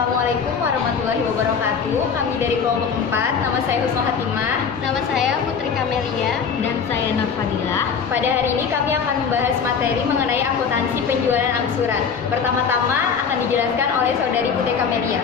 Assalamualaikum warahmatullahi wabarakatuh. Kami dari kelompok 4, nama saya Husnul Hatimah. Nama saya Putri Kamelia. Dan saya Nur Fadilah. Pada hari ini kami akan membahas materi mengenai akuntansi penjualan angsuran. Pertama-tama akan dijelaskan oleh Saudari Putri Kamelia.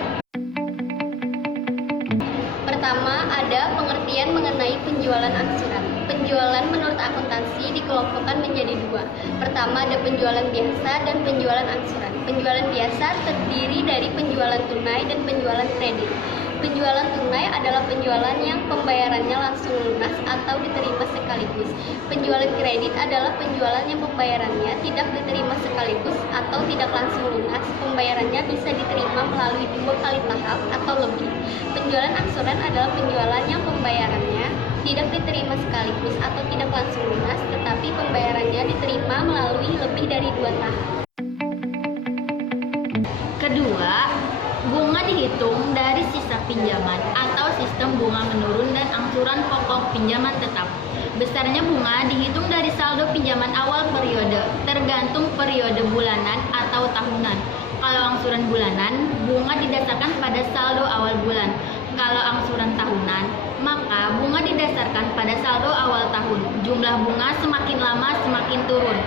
Pertama, ada pengertian mengenai penjualan angsuran. Penjualan menurut akuntansi dikelompokkan menjadi dua. Pertama, ada penjualan biasa dan penjualan angsuran. Penjualan biasa terdiri dari penjualan tunai dan penjualan kredit. Penjualan tunai adalah penjualan yang pembayarannya langsung lunas atau diterima sekaligus. Penjualan kredit adalah penjualan yang pembayarannya tidak diterima sekaligus atau tidak langsung lunas. Pembayarannya bisa diterima melalui 2 kali tahap atau lebih. Penjualan angsuran adalah penjualan yang pembayarannya tidak diterima sekaligus atau tidak langsung lunas, tetapi pembayarannya diterima melalui lebih dari 2 tahap. Kedua, bunga dihitung dari sisa pinjaman atau sistem bunga menurun dan angsuran pokok pinjaman tetap. Besarnya bunga dihitung dari saldo pinjaman awal periode, tergantung periode bulanan atau tahunan. Kalau angsuran bulanan, bunga didasarkan pada saldo awal bulan. Kalau angsuran tahunan, maka bunga didasarkan pada saldo awal tahun. Jumlah bunga semakin lama semakin turun.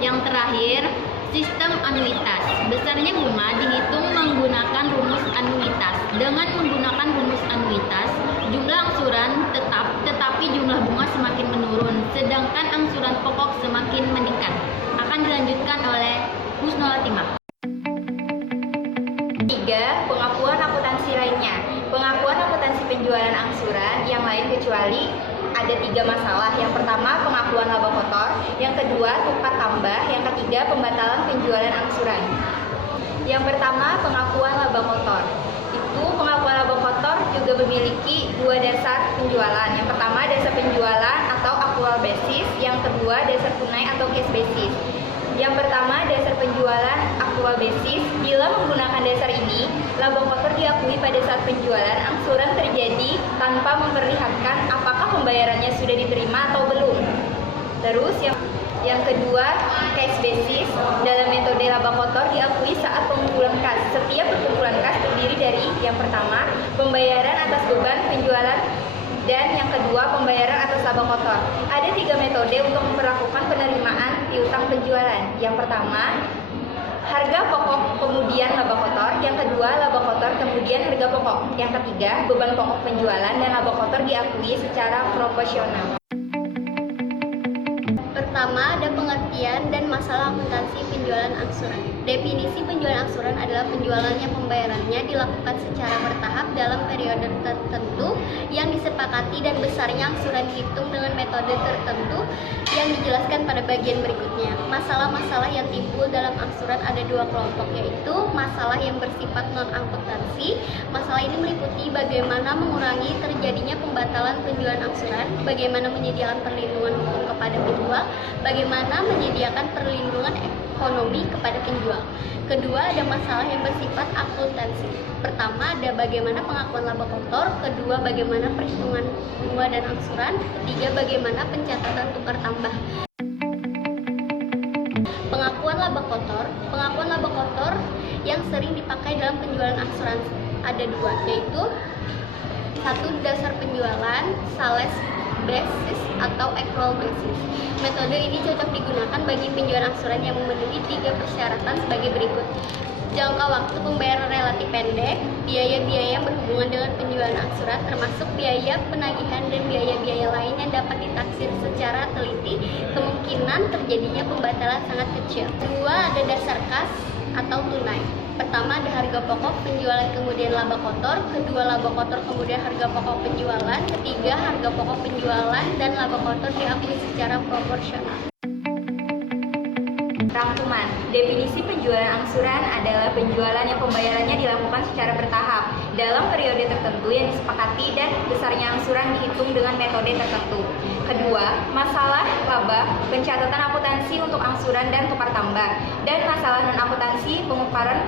Yang terakhir, sistem anuitas. Besarnya bunga dihitung menggunakan rumus anuitas. Dengan menggunakan rumus anuitas, jumlah angsuran tetap, tetapi jumlah bunga semakin menurun, sedangkan angsuran pokok semakin meningkat. Akan dilanjutkan oleh Husnul Hatimah. 3. Pengakuan akuntansi lainnya. Pengakuan akuntansi penjualan angsuran yang lain kecuali ada 3 masalah. Yang pertama, pengakuan laba kotor. Yang kedua, tukar tambah. Yang ketiga, pembatalan penjualan angsuran. Yang pertama, pengakuan laba kotor. Pengakuan laba kotor juga memiliki 2 dasar penjualan. Yang pertama, dasar penjualan atau accrual basis. Yang kedua, dasar tunai atau cash basis. Yang pertama, dasar penjualan accrual basis. Bila menggunakan dasar ini, laba kotor diakui pada saat penjualan angsuran terjadi tanpa memperlihatkan apakah pembayarannya sudah diterima atau belum. Terus yang kedua, cash basis. Dalam metode laba kotor diakui saat pengumpulan kas. Setiap perkumpulan kas terdiri dari yang pertama, pembayaran atas beban penjualan, dan yang kedua, pembayaran atas laba kotor. Ada 3 metode untuk memperlakukan penerimaan piutang penjualan. Yang pertama, harga pokok kemudian laba kotor. Yang kedua, laba kotor kemudian harga pokok. Yang ketiga, beban pokok penjualan dan laba kotor diakui secara proporsional. Pertama, ada pengertian dan masalah akuntansi penjualan angsuran. Definisi penjualan angsuran adalah penjualan yang pembayarannya dilakukan secara bertahap dalam periode tertentu yang disepakati dan besarnya angsuran dihitung dengan metode tertentu yang dijelaskan pada bagian berikutnya. Masalah-masalah yang timbul dalam angsuran ada 2 kelompok, yaitu masalah yang bersifat non-akuntansi. Masalah ini meliputi bagaimana mengurangi terjadinya pembatalan penjualan angsuran, bagaimana menyediakan perlindungan hukum kepada penjual, bagaimana menyediakan perlindungan ekonomi kepada penjual. Kedua, ada masalah yang bersifat akuntansi. Pertama, ada bagaimana pengakuan laba kotor. Kedua, bagaimana perhitungan bunga dan angsuran. Ketiga, bagaimana pencatatan tukar tambah. Pengakuan laba kotor. Pengakuan laba kotor yang sering dipakai dalam penjualan angsuran ada 2, yaitu 1. Dasar penjualan, sales basis atau accrual basis. Metode ini cocok digunakan bagi penjualan angsuran yang memenuhi 3 persyaratan sebagai berikut. Jangka waktu pembayaran relatif pendek, biaya-biaya yang berhubungan dengan penjualan angsuran termasuk biaya penagihan dan biaya-biaya lain yang dapat ditaksir secara teliti, kemungkinan terjadinya pembatalan sangat kecil. 2. Ada dasar kas atau tunai. Pertama, ada harga pokok penjualan kemudian laba kotor. Kedua, laba kotor kemudian harga pokok penjualan. Ketiga, harga pokok penjualan dan laba kotor diakui secara proporsional. Rangkuman. Definisi penjualan angsuran adalah penjualan yang pembayarannya dilakukan secara bertahap dalam periode tertentu yang disepakati dan besarnya angsuran dihitung dengan metode tertentu. Kedua, masalah laba, pencatatan akuntansi untuk angsuran dan tukar tambah, dan masalah non-akuntansi, pengukuran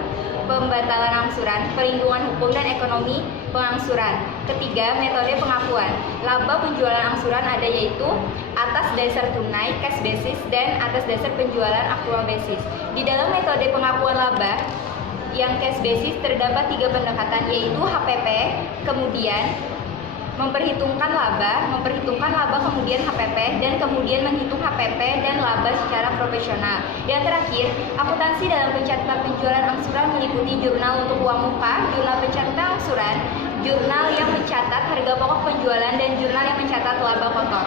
pembatalan angsuran, perlindungan hukum dan ekonomi pengangsuran. Ketiga, metode pengakuan. Laba penjualan angsuran ada yaitu atas dasar tunai cash basis dan atas dasar penjualan accrual basis. Di dalam metode pengakuan laba yang cash basis terdapat 3 pendekatan, yaitu HPP, kemudian memperhitungkan laba kemudian HPP, dan kemudian menghitung HPP dan laba secara profesional. Yang terakhir, akuntansi dalam pencatatan penjualan angsuran meliputi jurnal untuk uang muka, jurnal pencatatan angsuran, jurnal yang mencatat harga pokok penjualan, dan jurnal yang mencatat laba kotor.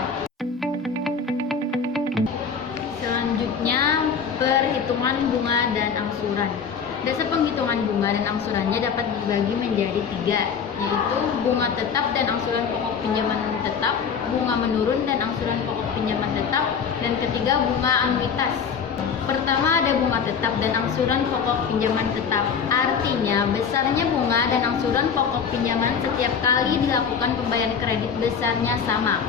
Selanjutnya, perhitungan bunga dan angsuran. Dasar penghitungan bunga dan angsurannya dapat dibagi menjadi 3, yaitu bunga tetap dan angsuran pokok pinjaman tetap, bunga menurun dan angsuran pokok pinjaman tetap, dan ketiga bunga anuitas. Pertama ada bunga tetap dan angsuran pokok pinjaman tetap. Artinya besarnya bunga dan angsuran pokok pinjaman setiap kali dilakukan pembayaran kredit besarnya sama.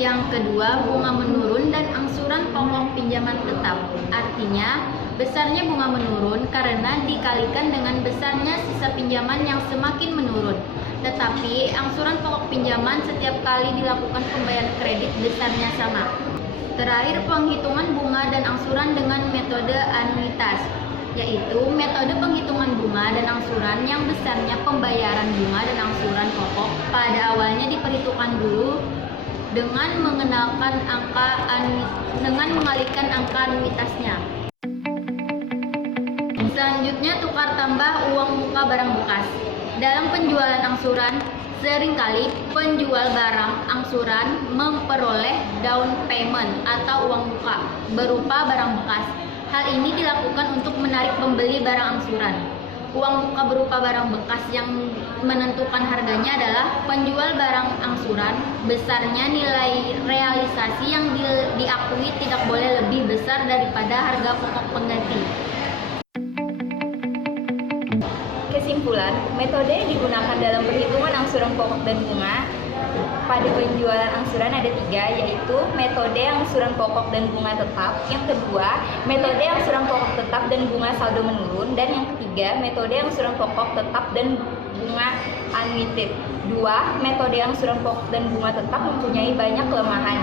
Yang kedua, bunga menurun dan angsuran pokok pinjaman tetap. Artinya, besarnya bunga menurun karena dikalikan dengan besarnya sisa pinjaman yang semakin menurun. Tetapi, angsuran pokok pinjaman setiap kali dilakukan pembayaran kredit besarnya sama. Terakhir, penghitungan bunga dan angsuran dengan metode anuitas, yaitu metode penghitungan bunga dan angsuran yang besarnya pembayaran bunga dan angsuran pokok pada awalnya diperhitungkan dulu dengan mengalihkan angka anuitasnya. Selanjutnya, tukar tambah uang muka barang bekas. Dalam penjualan angsuran, seringkali penjual barang angsuran memperoleh down payment atau uang muka berupa barang bekas. Hal ini dilakukan untuk menarik pembeli barang angsuran. Uang muka berupa barang bekas yang menentukan harganya adalah penjual barang angsuran, besarnya nilai realisasi yang diakui tidak boleh lebih besar daripada harga pokok pengganti. Kesimpulan, metode yang digunakan dalam perhitungan angsuran pokok dan bunga pada penjualan angsuran ada 3, yaitu metode angsuran pokok dan bunga tetap, yang kedua metode angsuran pokok tetap dan bunga saldo menurun, dan yang ketiga metode angsuran pokok tetap dan bunga annuited. 2. Metode angsuran pokok dan bunga tetap mempunyai banyak kelemahan.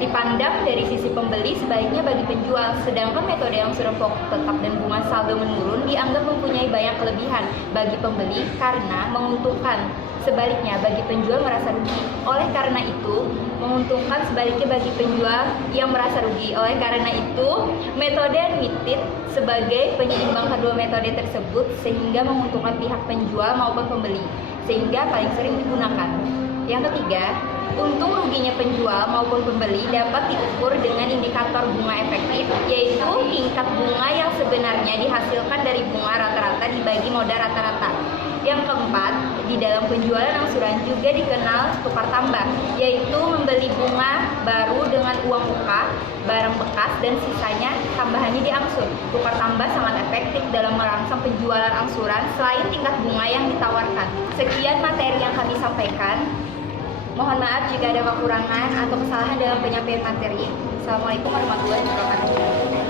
Dipandang dari sisi pembeli sebaiknya bagi penjual, sedangkan metode angsuran pokok tetap dan bunga saldo menurun dianggap mempunyai banyak kelebihan bagi pembeli karena menguntungkan. Sebaliknya bagi penjual merasa rugi. Oleh karena itu, menguntungkan sebaliknya bagi penjual yang merasa rugi. Oleh karena itu, metode annuited sebagai penyeimbang kedua metode tersebut sehingga menguntungkan pihak penjual maupun pembeli, sehingga paling sering digunakan. Yang ketiga, untung ruginya penjual maupun pembeli dapat diukur dengan indikator bunga efektif, yaitu tingkat bunga yang sebenarnya dihasilkan dari bunga rata-rata dibagi modal rata-rata. Yang keempat, di dalam penjualan angsuran juga dikenal tukar tambah, yaitu membeli bunga baru dengan uang muka, barang bekas, dan sisanya tambahannya diangsur. Tukar tambah sangat efektif dalam merangsang penjualan angsuran selain tingkat bunga yang ditawarkan. Sekian materi yang kami sampaikan. Mohon maaf jika ada kekurangan atau kesalahan dalam penyampaian materi. Assalamualaikum warahmatullahi wabarakatuh.